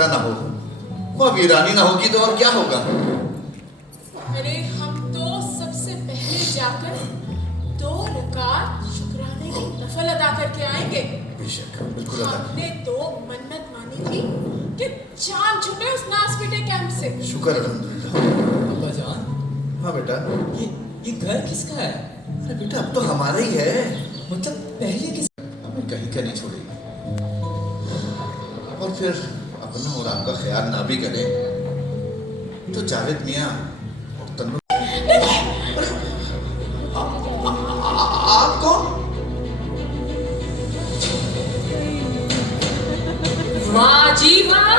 रहता ना हो, वह वीरानी ना होगी तो और क्या होगा? अरे हम तो सबसे पहले जाकर 2 रकात शुक्राने की नफल अदा करके आएंगे। बेशक, बिल्कुल अदा। हमने तो मन्नत मानी थी कि जान छूटे उस नासपीटे कैंप से। शुक्र अल्हम्दुलिल्लाह। अब्बा जान, हाँ बेटा। ये घर किसका है? अरे बेटा, अब तो हमारा ही है। मतलब पहले किस? हमें कहीं का नहीं छोड़ेगी। और फिर अपना और आपका ख्याल ना भी करें तो जावेद मियाँ और तन्नू। आप कौन? वाह जी वाह,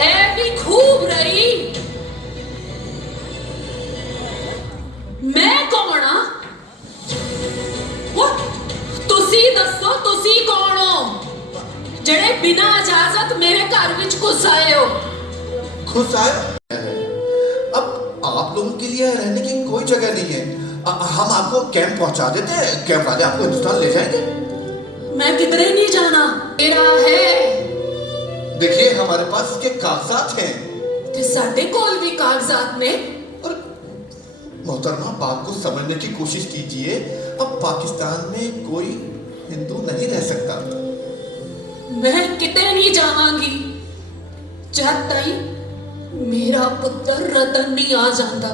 ऐ भी खूब रही। मैं कौन हाँ? वो तुसी दसो, तुसी कौन हो जड़े बिना इजाजत मेरे घर विच घुस आए हो? खुश आए? अब आप लोगों के लिए रहने की कोई जगह नहीं है। हम आपको कैंप पहुंचा देते हैं, कैंप वाले आपको हिंदुस्तान ले जाएंगे। मैं किधरे नहीं जाना, मेरा है। देखिए, हमारे पास इसके कागजात हैं। ते साडे कोल भी कागजात ने। और मोहतरमा, बात को समझने की कोशिश कीजिए। अब पाकिस्तान में कोई हिंदू नहीं रह सकता। मैं किते नहीं जावांगी जब तक मेरा पुत्र रतन नहीं आ जाता।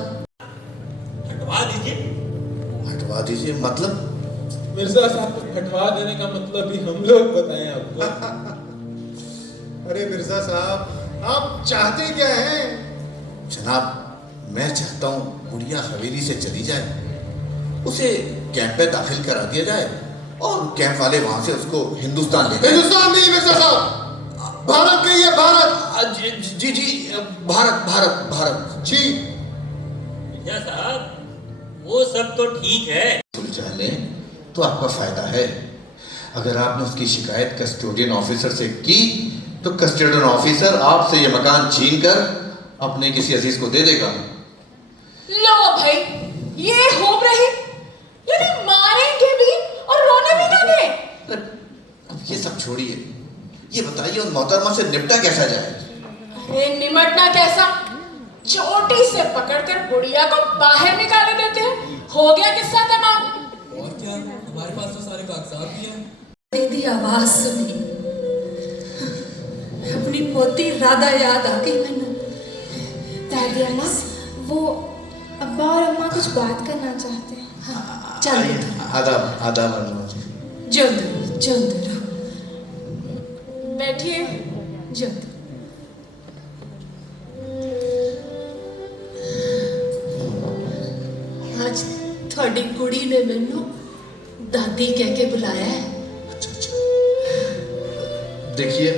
हटवा दीजिए। हटवा दीजिए मतलब? मिर्जा साहब को हटवा देने का मतलब भी हम लोग बताएं आपको। अरे मिर्जा साहब, आप चाहते क्या हैं? जनाब, मैं चाहता हूँ गुड़िया हवेली से चली जाए, उसे कैंप में दाखिल करा दिया जाए और कैंप वाले वहां से उसको हिंदुस्तान ले जाए। हिंदुस्तान नहीं मिर्जा साहब, भारत कहिए, भारत। जी जी, भारत भारत भारत जी। मिर्जा साहब, वो सब तो ठीक है। सुलझा लें तो आपका फायदा है। अगर आपने उसकी शिकायत कस्टोडियन ऑफिसर से की तो कस्टोडियन ऑफिसर आपसे ये मकान छीन कर अपने किसी अजीज को दे देगा। लो भाई, ये हो रही, यानी मारेंगे भी और रोने भी ना दे। अब ये सब छोड़िए, ये बताइए उन मोहतरमा से निपटा कैसा जाए? अरे निमटना कैसा, चोटी से पकड़कर बुढ़िया को बाहर निकाल देते हैं, हो गया किस्सा तमाम। और क्या, हमारे पास तो सारे कागजात भी हैं। दीदी आवाज सुनी, अपनी पोती राधा याद आ गई मैंने। दादी अम्मा, वो अब्बा और अम्मा कुछ बात करना चाहते हैं। हाँ, चल बेटा, आदाब आदाब आदाब। जल्द बैठिए, जल्द। आज थोड़ी कुड़ी ने मैनू दादी कह के बुलाया है। अच्छा अच्छा, देखिए,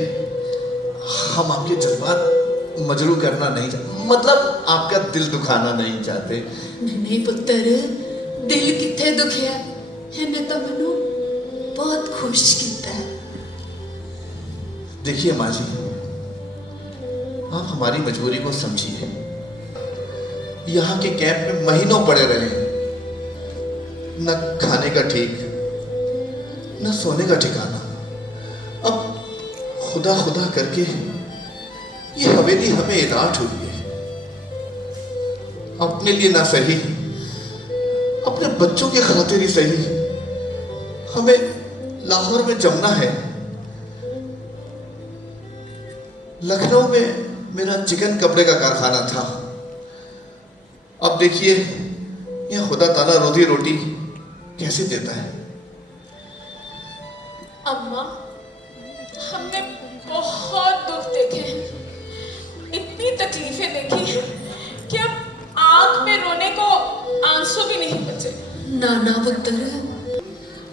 हम आपके जज्बात मजरू करना नहीं चाहते, मतलब आपका दिल दुखाना नहीं चाहते। नहीं पुत्र, दिल किथे दुखिया, इन्हें तो मैनू बहुत खुश किया है। देखिए माँ जी, आप हमारी मजबूरी को समझिए। यहाँ के कैंप में महीनों पड़े रहे, न खाने का ठीक, न सोने का ठिकाना। अब खुदा खुदा करके ये हवेली हमें इनाट हुई है। अपने लिए ना सही, अपने बच्चों की खातिर ही सही, हमें लाहौर में जमना है। लखनऊ में मेरा चिकन कपड़े का कारखाना था। अब देखिए, यह खुदा ताला रोजी रोटी कैसे देता है। अम्मा, हमने बहुत दुख देखे, इतनी तकलीफें देखी कि अब आंख में रोने को आंसू भी नहीं बचे। नाना पुत्र,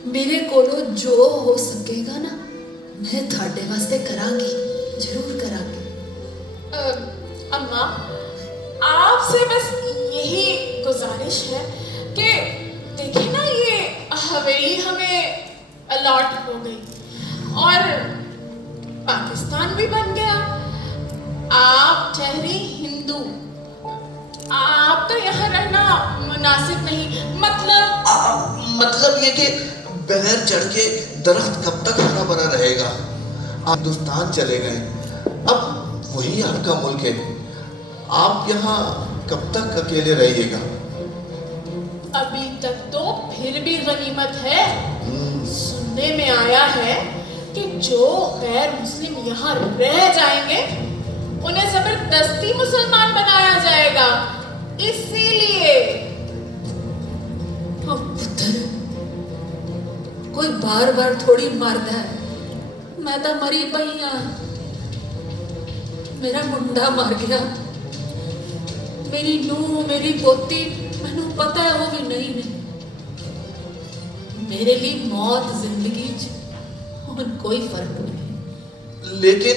मेरे कोलो जो हो सकेगा ना, मैं थाड़े वास्ते करांगी, जरूर करांगी। अम्मा, आपसे बस यही गुजारिश है कि देखिए ना, ये हवेली हमें अलॉट हो गई और पाकिस्तान भी बन गया। आप ठहरी हिंदू, आप तो यहाँ रहना मुनासिब नहीं। मतलब ये कि बगैर चढ़ के दरख्त कब तक हरा भरा रहेगा। आप हिंदुस्तान चले गए, अब वही आपका मुल्क है, आप यहाँ कब तक अकेले रहिएगा? अभी तक तो फिर भी गनीमत है। सुनने में आया है कि जो गैर मुस्लिम यहाँ रह जाएंगे उन्हें जबरदस्ती मुसलमान बनाया जाएगा, इसीलिए। पुत्र कोई बार बार थोड़ी मरदा है, मैं तो मरी पई हाँ। मेरा मुंडा मर गया, मेरी नूह मेरी पोती मैनू पता है वो भी नहीं ने। मेरे लिए मौत जिंदगी हुन कोई फर्क नहीं। लेकिन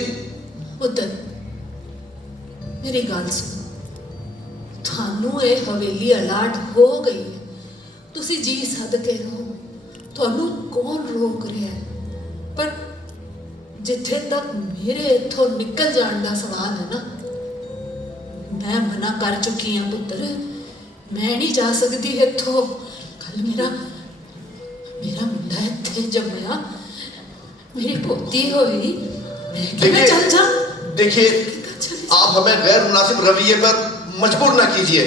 पुत्र मेरी गल सुन, थानू ये हवेली अलाट हो गई है, तुसी जी सदके रहो, थानू कौन रोक रहा है? पर जिथे तक मेरे इथों निकल जाने का सवाल है ना, मैं मना कर चुकी हाँ पुत्र, मैं नहीं जा सकती इथों। कल मेरा मुंडा इत्थे जम्मया, मेरी पोती हुई, मैं किवें चल जा? देखिए, आप हमें गैर मुनासिब रवैये पर मजबूर ना कीजिए।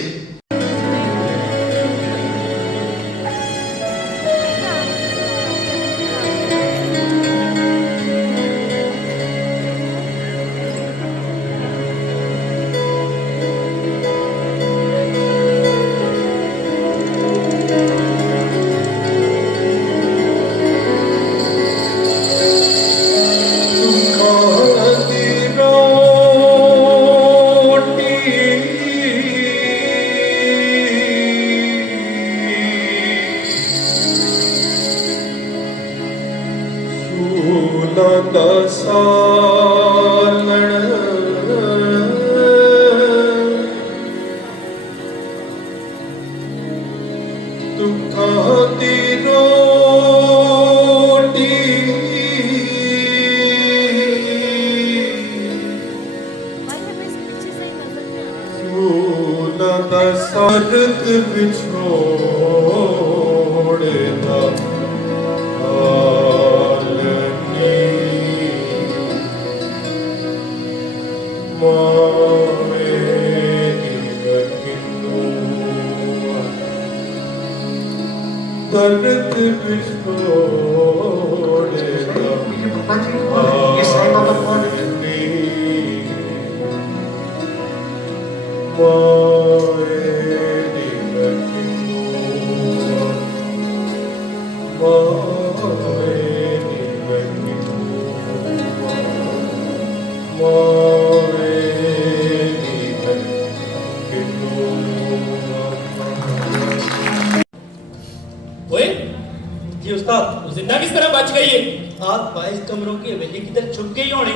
जिंदा किस तरह बच गई है? आप 22 कमरों की हवेली किधर छुप गई होनी?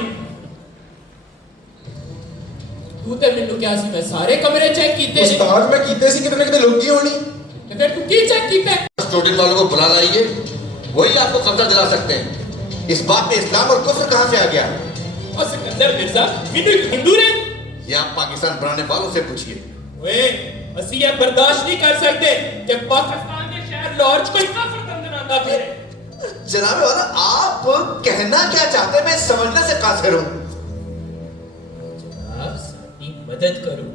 तू ते मैनू क्या सी मैं सारे कमरे चेक कीते सी। उस्ताद मैं कीते सी कितने कितने लुक गई होनी। ते फिर तू की चेक कीते? स्टूडेंट वालों को बुला लाइए, वही आपको कब्जा दिला सकते हैं। इस बात में इस्लाम और कुफ्र कहां से आ गया? और सिकंदर मिर्जा मैनू हिंदू ने ये आप पाकिस्तान बनाने वालों से पूछिए। ओए असि ये बर्दाश्त नहीं कर सकते कि पाकिस्तान के शहर लाहौर च कोई काफिर दंदन आंदा फिरे। जनाब वाला, आप कहना क्या चाहते हैं, मैं समझने से कासिर हूं। आप साडी मदद करो,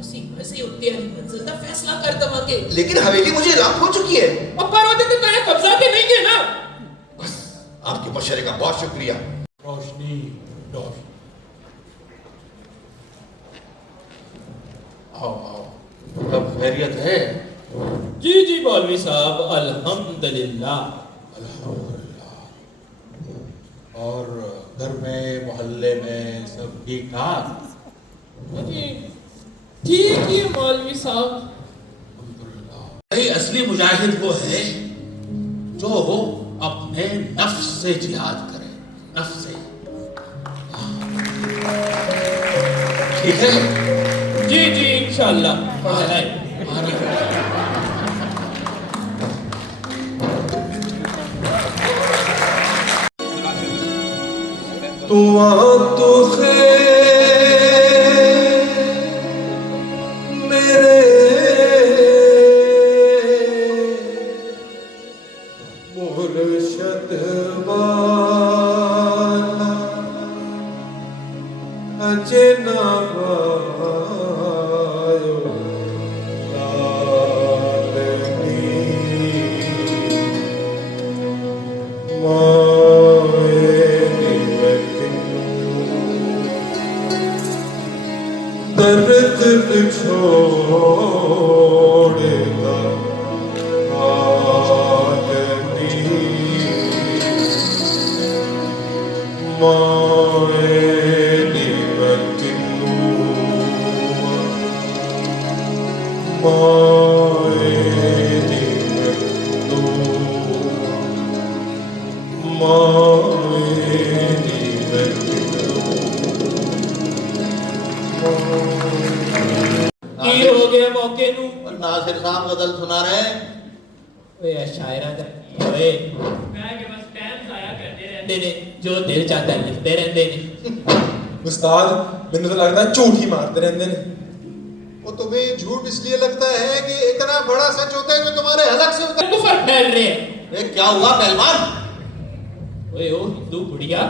असि मजे उत्ते वाली मंजिल दा फैसला कर दवांगे। लेकिन हवेली मुझे इलाम हो चुकी है। और पर ओदे ते तेरे कब्जा पे नहीं है ना। बस आपके मशवरे का बहुत शुक्रिया। रोशनी रोशनी, आओ आओ, सब खैरियत है? जी जी मौलवी साहब, अल्हम्दुलिल्लाह। और घर में मोहल्ले में सब ठीक ठाक? जी ठीक ही मौलवी साहब। नहीं, असली मुजाहिद वो है जो अपने नफ्स से जिहाद करे, नफ्स से। ठीक है? जी जी इंशाअल्लाह। तू तो मेरे मुर्शद वाला ਕੀ ਹੋ ਗਿਆ ਮੌਕੇ ਨੂੰ नासिर साहब गजल सुना रहे हैं। ਓਏ ਸ਼ਾਇਰਾਂ ਦਾ ਓਏ ਮੈਂ ਕਿ ਬਸ ਟਾਈਮ ਜ਼ਾਇਆ ਕਰਦੇ ਰਹਿੰਦੇ ਨੇ ਜੋ ਦਿਲ ਚਾਹਤਾ ਲਿਖਦੇ ਰਹਿੰਦੇ ਨੇ उस्ताद मैंने तो लगता है झूठ ही मारते रहते हैं। वो तुम्हें झूठ इसलिए लगता है कि इतना बड़ा सच होता है जो तुम्हारे हलक से उतर कुफर फैल रहे हैं। क्या हुआ पहलवान? ओए ओ हिंदू बुढ़िया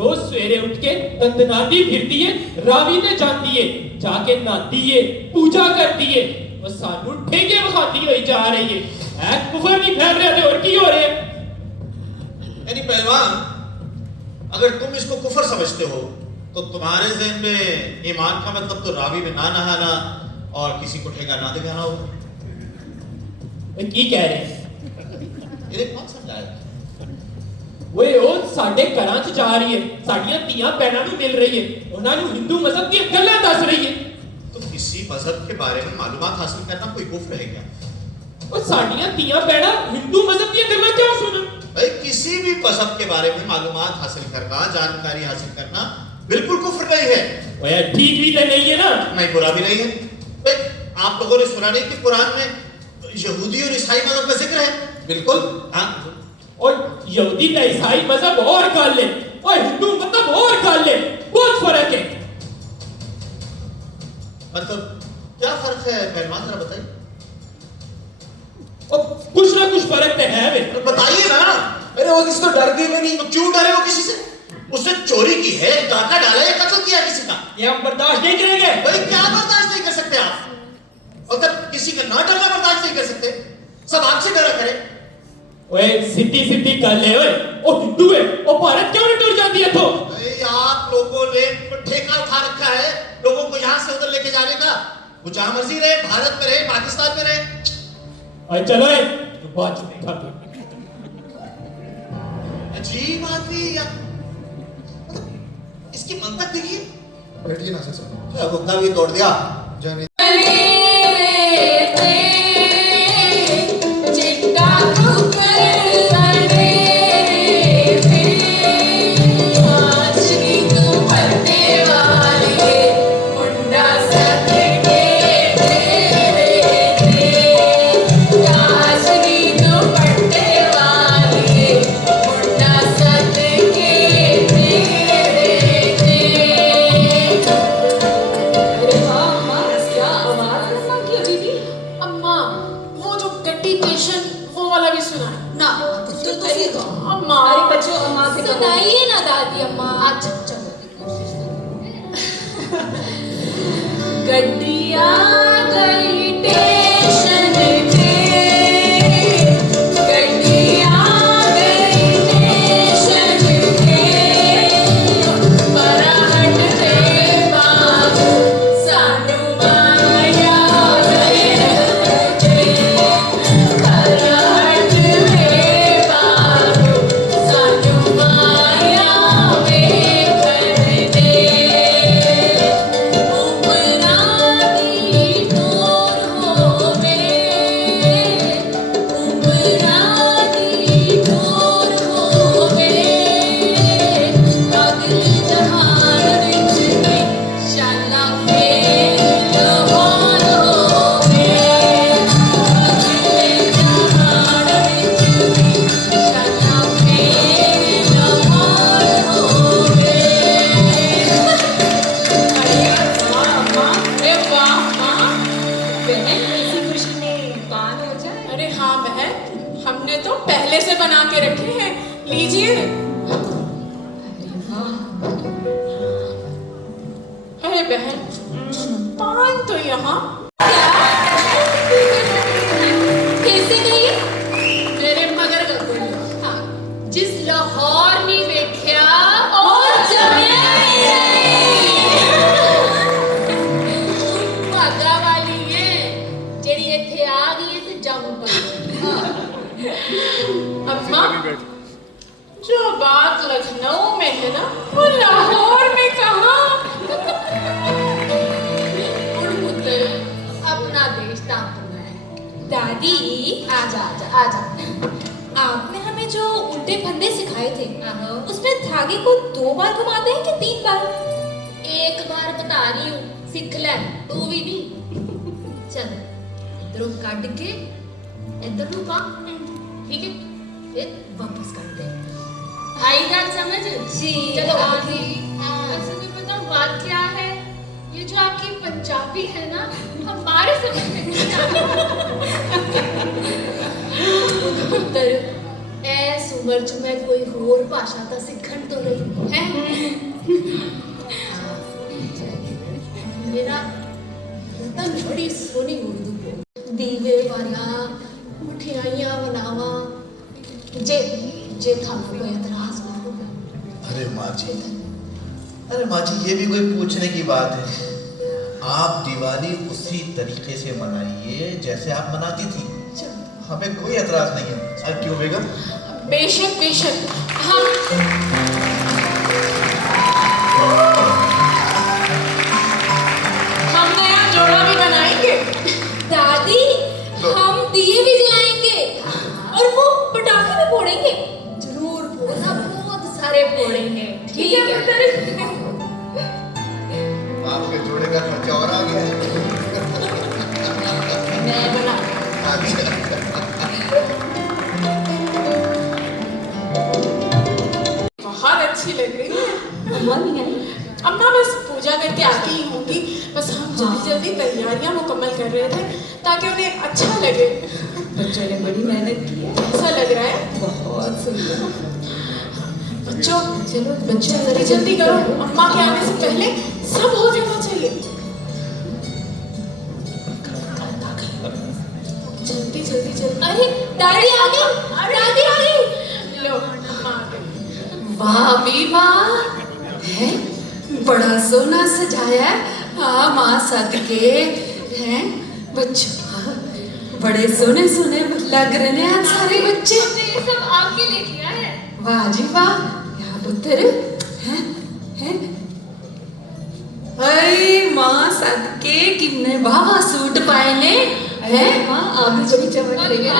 रोज सवेरे उठ के दंदनाती फिरती है रावी ने जाती है जाके नहाती है पूजा करती है और सानू ठेके बखाती हुई जा रही है कुफर नहीं फैल रहे थे और की हो रहे हैं। यानी पहलवान अगर तुम इसको कुफर समझते हो तो तुम्हारे ज़हन में ईमान का मतलब तो रावी में ना नहाना और किसी को ठेका ना दिखाना होगा। की कह रहे हैं इन्हें कौन समझाएगा? ਓਏ ਉਹ ਸਾਡੇ ਘਰਾਂ 'ਚ ਜਾ ਰਹੀ ਹੈ ਸਾਡੀਆਂ ਧੀਆਂ ਭੈਣਾਂ ਨੂੰ ਮਿਲ ਰਹੀ ਹੈ ਉਹਨਾਂ ਨੂੰ ਹਿੰਦੂ ਮਜ਼ਹਬ ਦੀਆਂ ਗੱਲਾਂ ਦੱਸ ਰਹੀ ਹੈ। तो किसी मजहब के बारे में मालूमात हासिल करना कोई कुफ्र है क्या? ਉਹ ਸਾਡੀਆਂ ਧੀਆਂ ਭੈਣਾਂ ਹਿੰਦੂ ਮਜ਼ਹਬ ਦੀਆਂ ਗੱਲਾਂ ਕਿਉਂ ਸੁਣਨ? भाई किसी भी मजहब के बारे में मालूमात हासिल करना जानकारी हासिल करना बिल्कुल कुफ्र नहीं है। ओए ठीक भी तो नहीं है ना? नहीं बुरा भी नहीं है। भाई आप लोगों ने सुना नहीं कि कुरान में यहूदी और ईसाई मजहब का जिक्र है? बिल्कुल हाँ। और यहूदी का ईसाई मजहब और कर ले और हिंदू मजहब और कर ले बहुत फर्क है। मतलब क्या फर्क है पहलवान जरा बताइए। और कुछ ना कुछ फर्क तो है वे। बताइए ना। अरे वो किसी तो डर गई भी नहीं। तो क्यों डरे वो किसी से? उसने चोरी की है डाका डाला या कत्ल किया किसी का? ये हम बर्दाश्त नहीं करेंगे। भाई क्या बर्दाश्त नहीं कर सकते आप? और तब किसी का ना डरना बर्दाश्त नहीं कर सकते सब आपसे डरा करे। ओए सीधी सीधी कर ले ओए ओ हिंदू है ओ भारत क्यों नहीं टूट जाती है तो? भाई आप लोगों ने ठेका उठा रखा है लोगों को यहाँ से उधर लेके जाने का। वो जहाँ मर्जी रहे भारत में रहे पाकिस्तान में रहे। अरे चलो तू बात चुप कर। अजीब आदमी या इसकी मंतक देखिए। बैठिए ना सर। गुप्ता भी तोड़ दिया जाने सुनाइए ना दादी अम्मा। अच्छा चलो गड्डिया गई स्टेशन पे गड्डिया गई स्टेशन पे मराहट पे बाबू सानू माया मराहट पे बाबू सानू माया हमने तो पहले से बना के रखे हैं, लीजिए। अरे बहन पान तो यहाँ कैसे गई? मेरे मगर का गुल। हाँ, जिस लाहौर ने वेख्या और भागा वाली है जेड़ी इत्थे आ गई है ते जम पई। अम्मा जो बात लखनऊ में है ना वो लाहौर में कहाँ। पुत्र अपना देश तापना है। दादी आजा आजा आजा। आपने हमें जो उल्टे फंदे सिखाए थे उसमें धागे को 2 बार घुमाते हैं कि 3 बार? एक बार बता रही हूँ, सीख ले तू भी नहीं। चल इधरों काट के इधर नु पा, ठीक है, फिर वापस कर दे। आई बात समझ? जी चलो आगे। असल में बताओ बात क्या है, ये जो आपकी पंजाबी है ना हमारे समझ में नहीं पुत्र ऐस उम्र च मैं कोई होर भाषा ता सीखण तो रही है। मेरा तन बड़ी सोनी उर्दू बोल, दीवे वारिया मिठाइयां बनावा, जे थानू कोई एतराज ना हो। अरे माँ जी ये भी कोई पूछने की बात है। आप दिवाली उसी तरीके से मनाइए जैसे आप मनाती थी, हमें कोई एतराज नहीं है। क्यों बेगम? बेशक बेशक हम नया जोड़ा भी बनाएंगे। दादी हम दिए भी जलाएंगे और वो पटाखे भी फोड़ेंगे। जरूर फोड़ना, बहुत सारे फोड़ेंगे, ठीक है? आपके जोड़े का खर्चा और आ गया है। मैं बना बहुत अच्छी लग रही है। अम्मा नहीं आई? अम्मा बस पूजा करके आती ही होंगी। बस हम जल्दी तैयारियां मुकम्मल कर रहे थे ताकि उन्हें अच्छा लगे। बच्चों ने बड़ी मेहनत की है। कैसा लग रहा है? बहुत सुंदर। बच्चों चलो बच्चों जल्दी जल्दी करो, अम्मा के आने से पहले सब हो जाना चाहिए। जल्दी जल्दी जल्दी। अरे दादी आ गई, दादी आ गई। लो अम्मा आ गई। वाह भी वाह, है बड़ा सोना सजाया है। हाँ माँ सदके हैं बच्चों, बड़े सोने सोने लग रहे हैं आज सारे बच्चे। ये सब आपके लिए किया है। वाह जी वाह, क्या पुत्र हैं हैं। अरे माँ सदके किन्ने बाबा सूट पाए ने हैं। माँ आप भी बड़ी चमक रही है।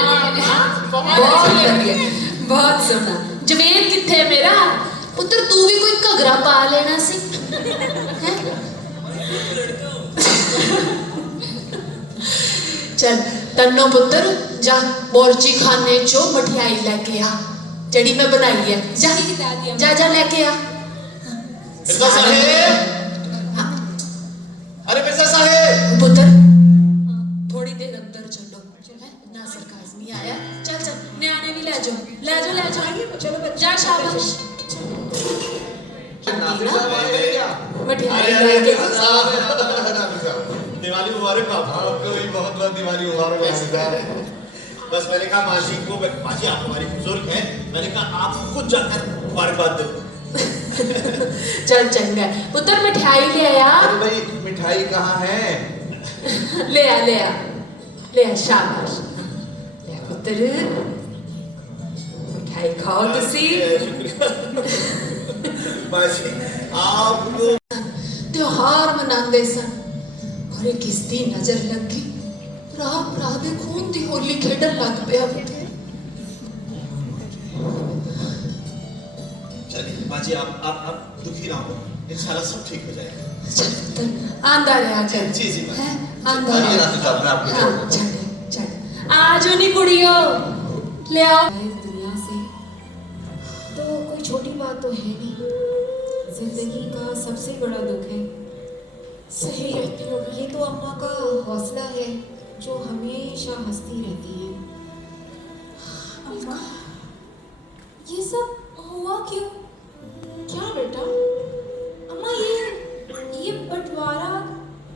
बहुत बढ़िया, बहुत सोना। जवेद किथे मेरा पुत्र, तू भी कोई घगरा पा लेना सी। चल तन्नो पुत्र जा बोरची खाने चो मठियाई लेके आ, जड़ी मैं बनाई है। जा जा जा लेके आ। मिर्जा साहेब, अरे मिर्जा साहेब। पुत्र थोड़ी देर अंदर चलो, ना सरकाज नहीं आया। चल चल न्याणे भी ले जाओ, ले जाओ ले जाओ। चलो जा शाबाश। मठियाई लेके दिवाली मुबारक आपको भी, बहुत बहुत दिवाली मुबारक। बस मैंने कहा माजी को, माजी आप हमारी बुजुर्ग हैं, मैंने कहा आप खुद जाकर मुबारकबाद दो। चल चंगा पुत्र मिठाई ले आया। अरे भाई मिठाई कहाँ है? ले आ ले आ ले आ, शाबाश। ले आ पुत्र, मिठाई खाओ तुसी। माजी आपको त्योहार मनाते सन और एक किसदी नजर लग गई, राह दे खून दी होली खेडन लग पिया। चलिए माजी आप दुखी ना हो, इंशाल्लाह सब ठीक हो जाएगा। चल पुत्र आंदा रहा कर। जी जी हैं आंदा रहा। मैं आपको छोड़ दूं। चल चल आज नहीं कुड़ियो ले आओ। इस दुनिया से तो कोई छोटी बात तो है नहीं, जिंदगी का सबसे बड़ा दुख है। सही कहती हो। ये तो अम्मा का हौसला है जो हमेशा हंसती रहती है। अम्मा ये सब हुआ क्यों? क्या बेटा? अम्मा ये बंटवारा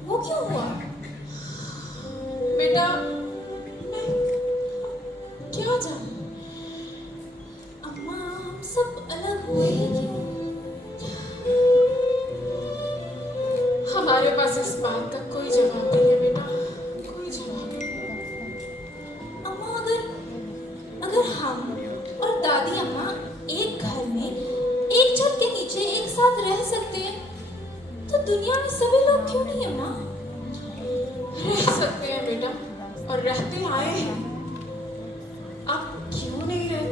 वो क्यों हुआ? बेटा मैं क्या जानूं? अम्मा हम सब अलग हुए ही क्यों? हमारे पास इस बात का कोई जवाब नहीं है बेटा, कोई जवाब नहीं। यहाँ सभी लोग क्यों नहीं है माँ? रह सकते हैं बेटा, और रहते आए हैं। आप क्यों नहीं रह